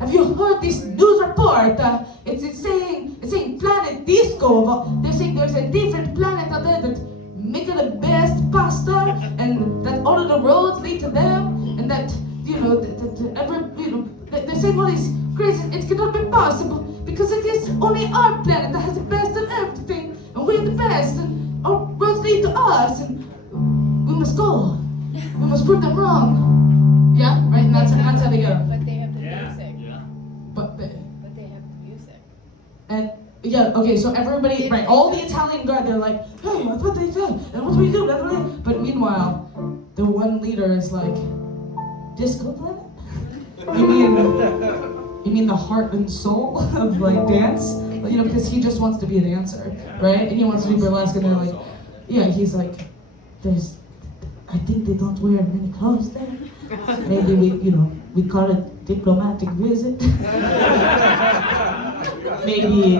have you heard this news report? It's saying Planet Disco. They're saying there's a different planet out there that make the best pasta, and that all of the roads lead to them, and that. You know, they're saying all these crazy, it cannot be possible, because it is only our planet that has the best of everything, and we're the best, and our roads lead to us, and we must go. We must prove them wrong. Yeah, right, and that's how they go. But they have the music. Yeah. But But they have the music. and yeah, okay, so everybody, right, all the Italian guard, they're like, hey, what they do, and what do we do? But meanwhile, the one leader is like, Disco Planet? You mean the heart and soul of like dance? You know, because he just wants to be a dancer, right? And he wants to do burlesque, and they're like, yeah, he's like, I think they don't wear many clothes there. Maybe we call it diplomatic visit. Maybe,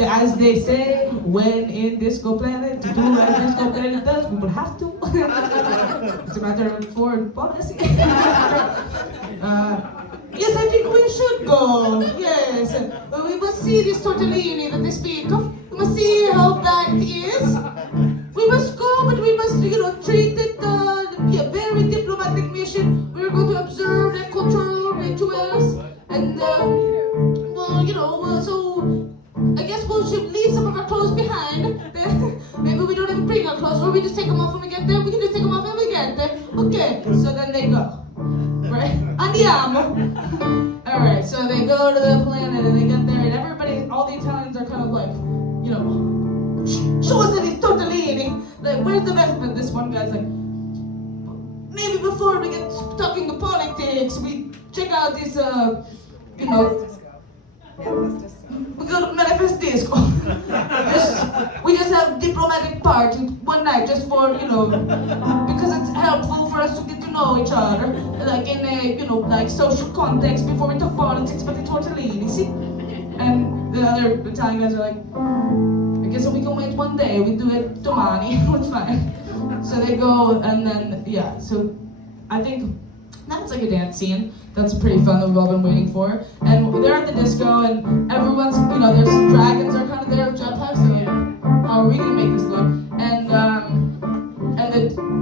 as they say, when in Disco Planet, to do as Disco Planet does, we will have to. It's a matter of foreign policy. Yes, I think we should go. Yes, we must see this tortellini that they speak of. We must see how bad it is. niente. Okay, so then they go. Right? Andiamo. Alright, so they go to the planet and they get there and everybody, all the Italians are kind of like, you know, show us these tortellini. Like, where's the best? But this one guy's like, maybe before we get stuck into politics, we check out this, you know, we go to Manifest Disco. We just have diplomatic party one night just for, you know, because it's helpful for us to get to know each other, like in a, you know, like social context before we talk politics about the tortellini, see? And the other Italian guys are like, I guess we can wait one day, we do it domani, it's fine. So they go and then, yeah, so I think that's like a dance scene. That's pretty fun that we've all been waiting for. And they're at the disco and everyone's, you know, there's dragons are kind of there, jetpacks, and how are we gonna make this look? And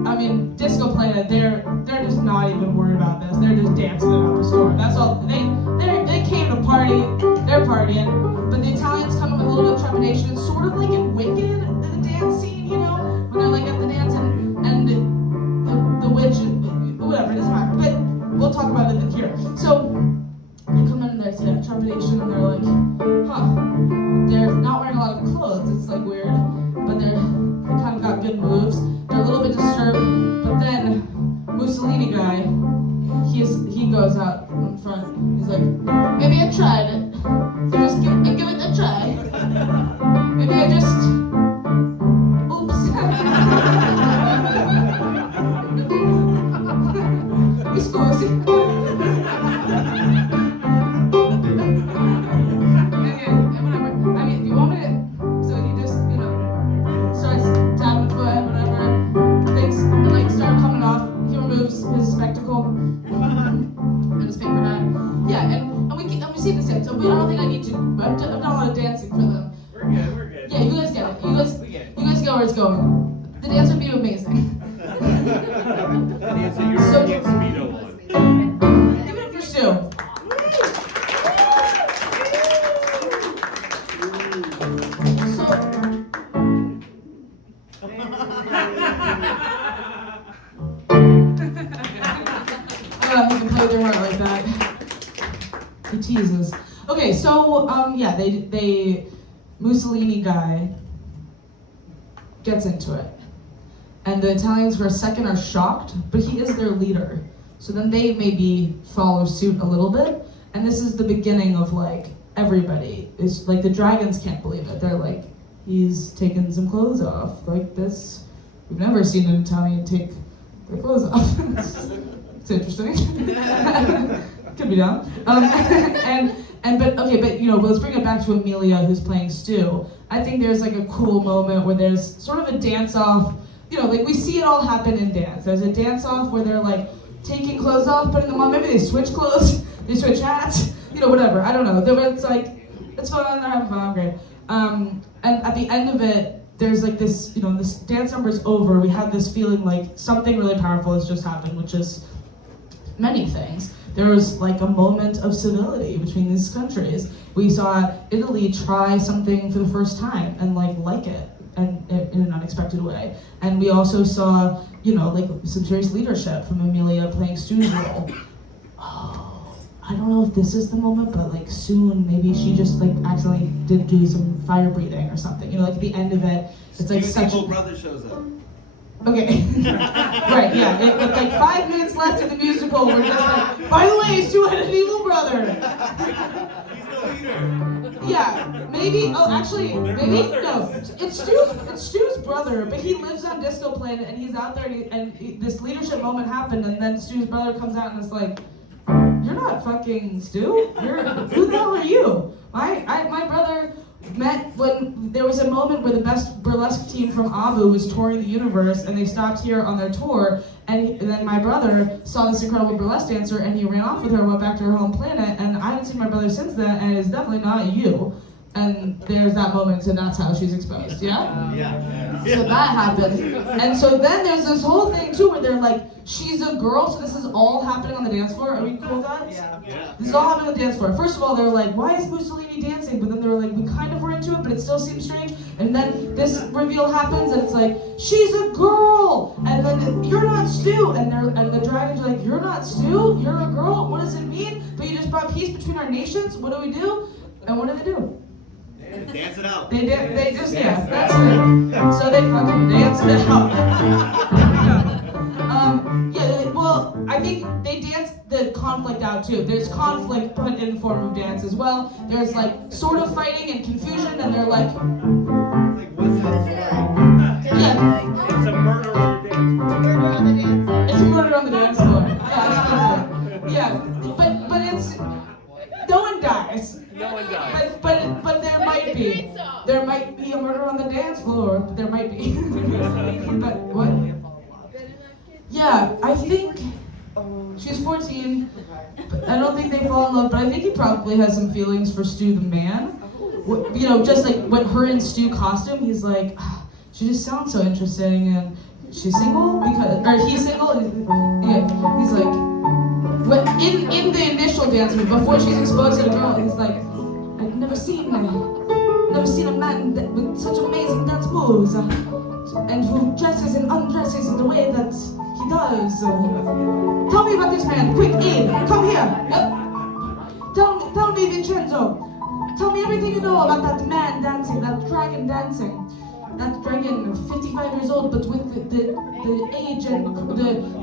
I mean, Disco Planet, they're just not even worried about this. They're just dancing it up a storm. That's all. They came to party. They're partying. But the Italians come with a little bit of trepidation. It's sort of like in Wicked, the dance scene, you know, when they're like at the dance and the witch, whatever, it doesn't matter. But we'll talk about it here. So they come in and there's that trepidation and they're like, huh, they're not wearing a lot of clothes. It's like weird, but they kind of got good moves. They're a little bit disturbed, but then Mussolini guy, he goes out in front. He's like, maybe I tried it. So just give it a try. Maybe I just, oops. Mi scusi. Whatever. I mean, do you want me to? So he just, you know, starts tapping the foot, whatever. Things like start coming off. He removes his spectacle and his paper hat. Yeah, and we see this yet. So I don't think I need to. I've done a lot of dancing for them. We're good. Yeah, you guys get it. You guys get where it's going. The dance would be amazing. And it's a European Speedo one. Give it up for Stu. He can play their heart like that. He teases. Okay, so yeah, they Mussolini guy gets into it. And the Italians for a second are shocked, but he is their leader. So then they maybe follow suit a little bit. And this is the beginning of like everybody. It's like the dragons can't believe it. They're like, he's taken some clothes off. Like this, we've never seen an Italian take their clothes off. It's interesting. Could be done. But you know, let's bring it back to Amelia, who's playing Stu. I think there's like a cool moment where there's sort of a dance-off. You know, like we see it all happen in dance. There's a dance-off where they're like taking clothes off, putting them on. Maybe they switch clothes, they switch hats. You know, whatever. I don't know. It's like it's fun. They're having fun. Great. And at the end of it, there's like this. You know, this dance number's over. We have this feeling like something really powerful has just happened, which is many things. There was like a moment of civility between these countries. We saw Italy try something for the first time and like it, and in an unexpected way. And we also saw, you know, like some serious leadership from Amelia playing Stu's role. Oh, I don't know if this is the moment, but like soon maybe she just like accidentally did do some fire breathing or something. You know, like at the end of it, it's like such. Evil brother shows up. Okay. Right, yeah. With like 5 minutes left of the musical, we're just like, by the way, Stu had an evil brother. He's the leader. Yeah, maybe, oh, actually, maybe, no. It's Stu's brother, but he lives on Disco Planet, and he's out there, and this leadership moment happened, and then Stu's brother comes out and is like, you're not fucking Stu. Who the hell are you? My brother met when there was a moment where the best burlesque team from Abu was touring the universe, and they stopped here on their tour, and then my brother saw this incredible burlesque dancer, and he ran off with her and went back to her home planet, and I haven't seen my brother since then, and it's definitely not you. And there's that moment, and that's how she's exposed, yeah? Yeah. So that happens. And so then there's this whole thing too where they're like, she's a girl, so this is all happening on the dance floor. Are we cool with that? Yeah. This is all happening on the dance floor. First of all, they were like, why is Mussolini dancing? But then they were like, we kind of were into it, but it still seems strange. And then this reveal happens, and it's like, she's a girl! And then, you're not Stu! and the dragons are like, you're not Stu, you're a girl, what does it mean? But you just brought peace between our nations, what do we do? And what do? Dance it out. They just, yeah, that's it. So they fucking dance it out. Well, I think they dance the conflict out too. There's conflict put in the form of dance as well. There's like sort of fighting and confusion, and they're like, It's like, what's that story? yeah, It's a murder on the dance floor. Murder on the dance floor. it's a murder on the dance floor. Yeah, but it's no one dies. No one dies. But there might be. There might be a murder on the dance floor. There might be. But what? Yeah, I think she's 14. But I don't think they fall in love, but I think he probably has some feelings for Stu the man. You know, just like when her and Stu costume, he's like, she just sounds so interesting, and she's single or he's single. Yeah, he's like, in the initial dance before she's exposed to the girl, he's like, I've never seen a man with such amazing dance moves, and who dresses and undresses in the way that he does. Tell me about this man, quick, Abe, come here. Tell me, Vincenzo. Tell me everything you know about that man dancing, that dragon dancing. That dragon, 55 years old, but with the age and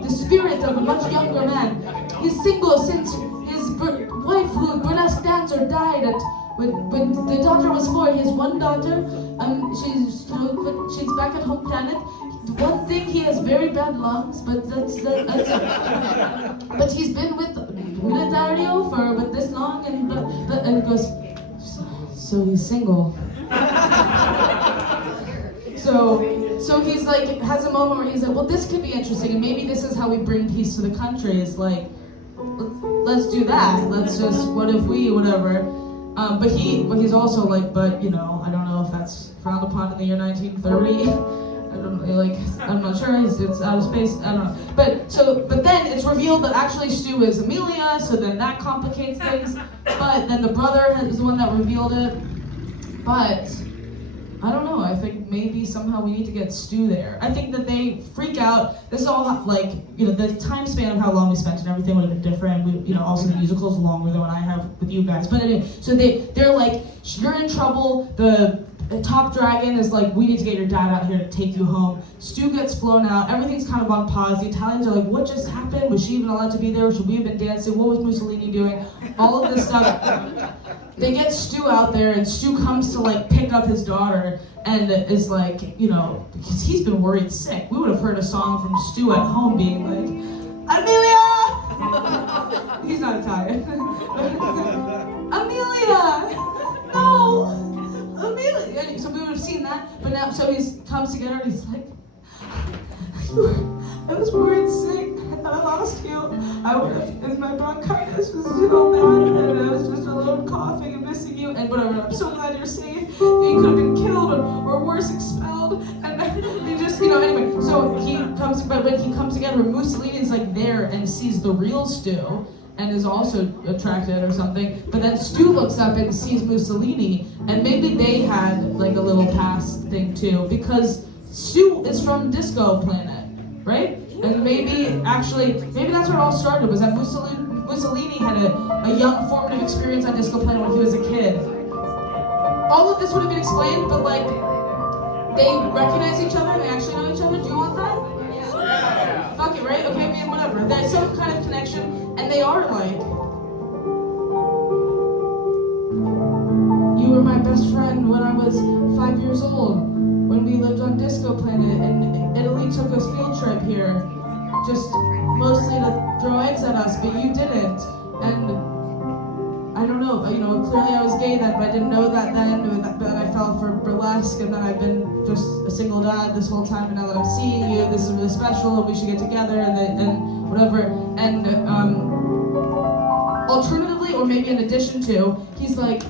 the spirit of a much younger man. He's single since his wife, who a burlesque dancer, died when the daughter was 4. He has one daughter. She's back at home planet. One thing, he has very bad lungs, but that's but he's been with Militario for this long, and he goes, so he's single. So he's like, has a moment where he's like, well, this could be interesting, and maybe this is how we bring peace to the country. It's like, let's do that. Let's just, what if we, whatever. But he's also like, but you know, I don't know if that's frowned upon in the year 1930. I'm not sure. It's out of space. I don't know. But then it's revealed that actually Stu is Amelia. So then that complicates things. But then the brother is the one that revealed it. But I don't know. I think maybe somehow we need to get Stu there. I think that they freak out. This is all like, you know, the time span of how long we spent and everything would have been different. We, you know, also the musical's longer than what I have with you guys. But anyway, so they're like, you're in trouble. The top dragon is like, we need to get your dad out here to take you home. Stu gets flown out. Everything's kind of on pause. The Italians are like, what just happened? Was she even allowed to be there? Should we have been dancing? What was Mussolini doing? All of this stuff. They get Stu out there, and Stu comes to like pick up his daughter, and is like, you know, because he's been worried sick. We would have heard a song from Stu at home being like, Amelia! He's not Italian. Amelia! No! Amelia! So we would have seen that, but now, so he comes together and he's like, I was worried sick, and I lost you. And my bronchitis was so bad, and I was just alone coughing and missing you, and whatever. I'm so glad you're safe. You could have been killed or worse, expelled. And you just, you know, anyway. So he comes, but when he comes together, Mussolini's like there and sees the real Stu, and is also attracted or something. But then Stu looks up and sees Mussolini, and maybe they had like a little past thing too, because Stu is from Disco Planet, right? And maybe that's where it all started, was that Mussolini had a young formative experience on Disco Planet when he was a kid. All of this would have been explained, but like, they recognize each other and they actually know each other. Do you want that? Yeah. Fuck it, right? Okay, I mean, whatever. There's some kind of connection, and they are like, you were my best friend when I was 5 years old, when we lived on Disco Planet, and Italy took us field trip here, just mostly to throw eggs at us, but you didn't. And I don't know, you know, clearly I was gay then, but I didn't know that then, but I fell for burlesque, and then I've been just a single dad this whole time, and now that I'm seeing you, this is really special, and we should get together, and whatever. And alternatively, or maybe in addition to, he's like,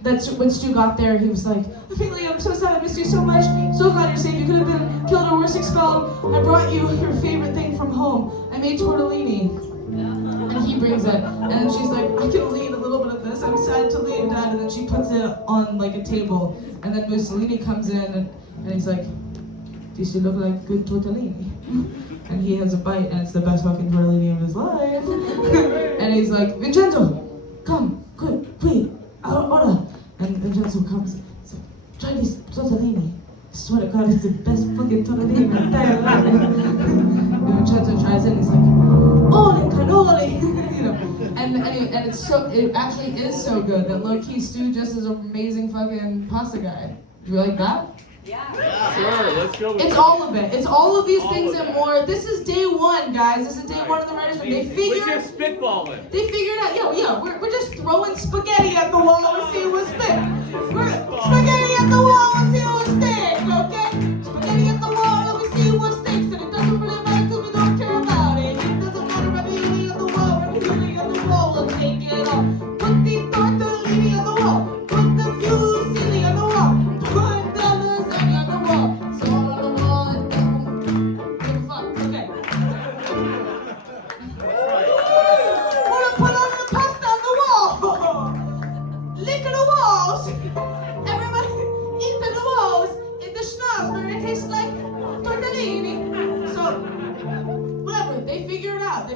that's when Stu got there, he was like, Amelia, I'm so sad, I miss you so much, so glad you're safe, you could have been killed or worse, expelled. I brought you your favorite thing from home. I made tortellini. And he brings it, and then she's like, I can leave a little bit of this, I'm sad to leave, Dad, and then she puts it on like a table, and then Mussolini comes in, and he's like, these should look like good tortellini. and he has a bite, and it's the best fucking tortellini of his life. And he's like, Vincenzo, come, quick, please, order. And Vincenzo comes, he's like, try this tortellini. I swear to God, it's the best fucking tortellini in my entire life. And Vincenzo tries it, and he's like, ole cannoli, you know. And it's so, it actually is so good that low-key Stu just is an amazing fucking pasta guy. Do you like that? Sure, let's go with It's that. all of it. It's all of these All things of and it. more. This is day one, guys. This is day one of the writers' room. They We're figured. just spitballing. They figured out, we're just throwing spaghetti at the wall and see what sticks. We're spaghetti at the wall and see what sticks, okay? Spaghetti at the wall and we see what sticks, and it doesn't really matter because we don't care about it. It doesn't matter ravioli on the wall, ravioli on the wall, we'll take it all. Put the tortellini on the wall, put the fusilli on the wall, put the lasagna on the wall. It's all on the wall and fuck, okay. Put on the pasta on the wall. Lick at the walls. Everybody eat at the walls. In the schnapps where it tastes like tortellini. So whatever, they figure it out.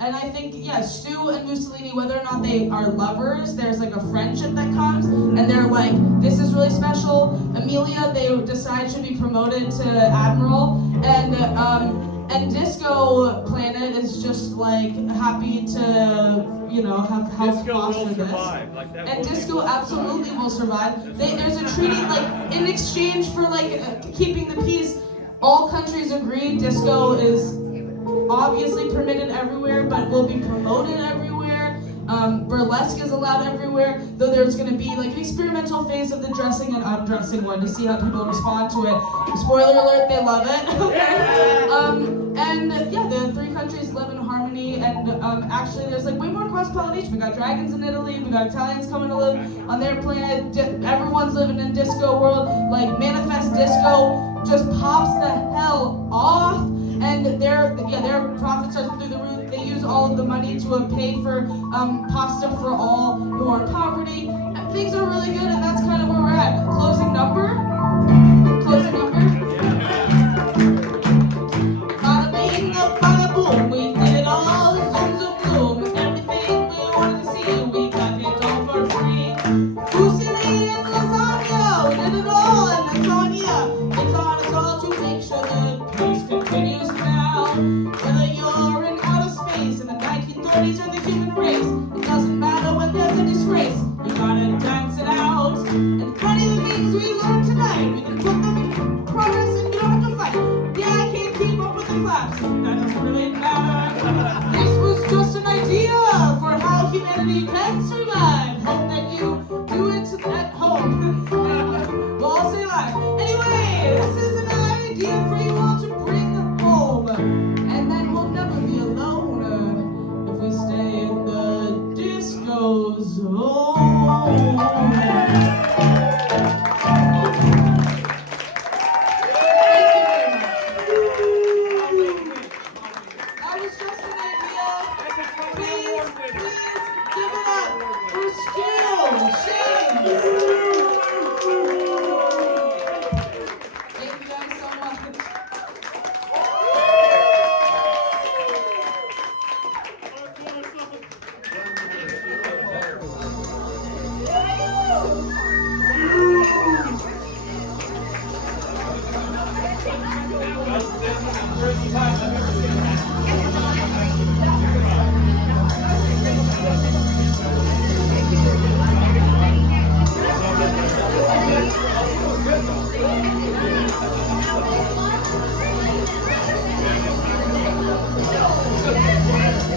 And I think Stu and Mussolini, whether or not they are lovers, there's like a friendship that comes, and they're like, this is really special. Amelia, they decide should be promoted to admiral, and Disco Planet is just like happy to, have help Disco foster will this. survive. Like that And will Disco survive. absolutely will survive. There's a treaty, like, in exchange for, like, keeping the peace, all countries agree Disco is obviously permitted everywhere, but will be promoted everywhere. Burlesque is allowed everywhere, though there's going to be, like, an experimental phase of the dressing and undressing one to see how people respond to it. Spoiler alert, they love it. The three countries live in harmony, and actually there's like way more cross-pollination. We got dragons in Italy, we got Italians coming to live on their planet, everyone's living in disco world, like Manifest Disco just pops the hell off, and their profits are through the roof. They use all of the money to pay for pasta for all who are in poverty. And things are really good, and that's kind of where we're at. Closing number. Bada bing, bada boom, we did it all, zoom zoom zoom. Everything we wanted to see, we got it all for free. Fusilli and lasagna, we did it all, and that's on ya. It's on us all to make sure the peace continues now. Whether you're in outer space in the 1930s or the human race, it doesn't matter when there's a disgrace. You gotta dance it out. And funny the things we learned tonight, we can put them in progress and you don't have to fight. Yeah, I can't keep up with the claps. That doesn't really matter. This was just an idea for how humanity can survive. Hope that you do it at home. We'll all stay alive. Anyway, this is an idea for you all to bring home. And then we'll never be alone if we stay in the disco zone. That was just an idea. Please give it up for Skill Shane. Thank you guys so much. Thank you.